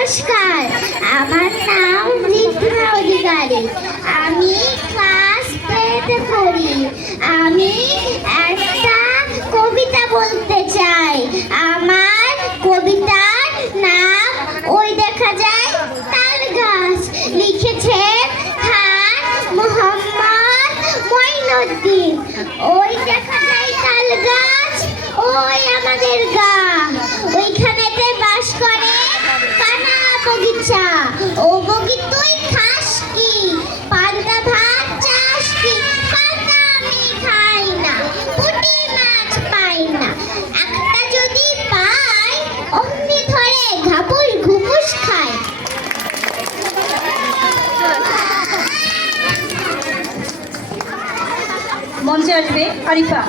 নমস্কার, আমার নাম ঋদ্ধা অধিকারী। আমি ক্লাস 10-এ পড়ি। আমি একটা কবিতা বলতে চাই। আমার কবিতার নাম ওই দেখা যায় তাল গাছ। লিখেছেন খান মোহাম্মদ মঈনুদ্দিন। ওই দেখা যায় তাল গাছ, ওই আমাদের গা, ওইখানেতে বাস করে কানা বগিচা। ও বগি তুই খাস কি? পান্তা ভাত চাস কি? পান্তা আমি খাই না, পুঁটি মাছ পাই না। একটা যদি পাই অমনি ধরে ঘাপুস ঘুপুস খায়। মঞ্চে আসবে আরিফা।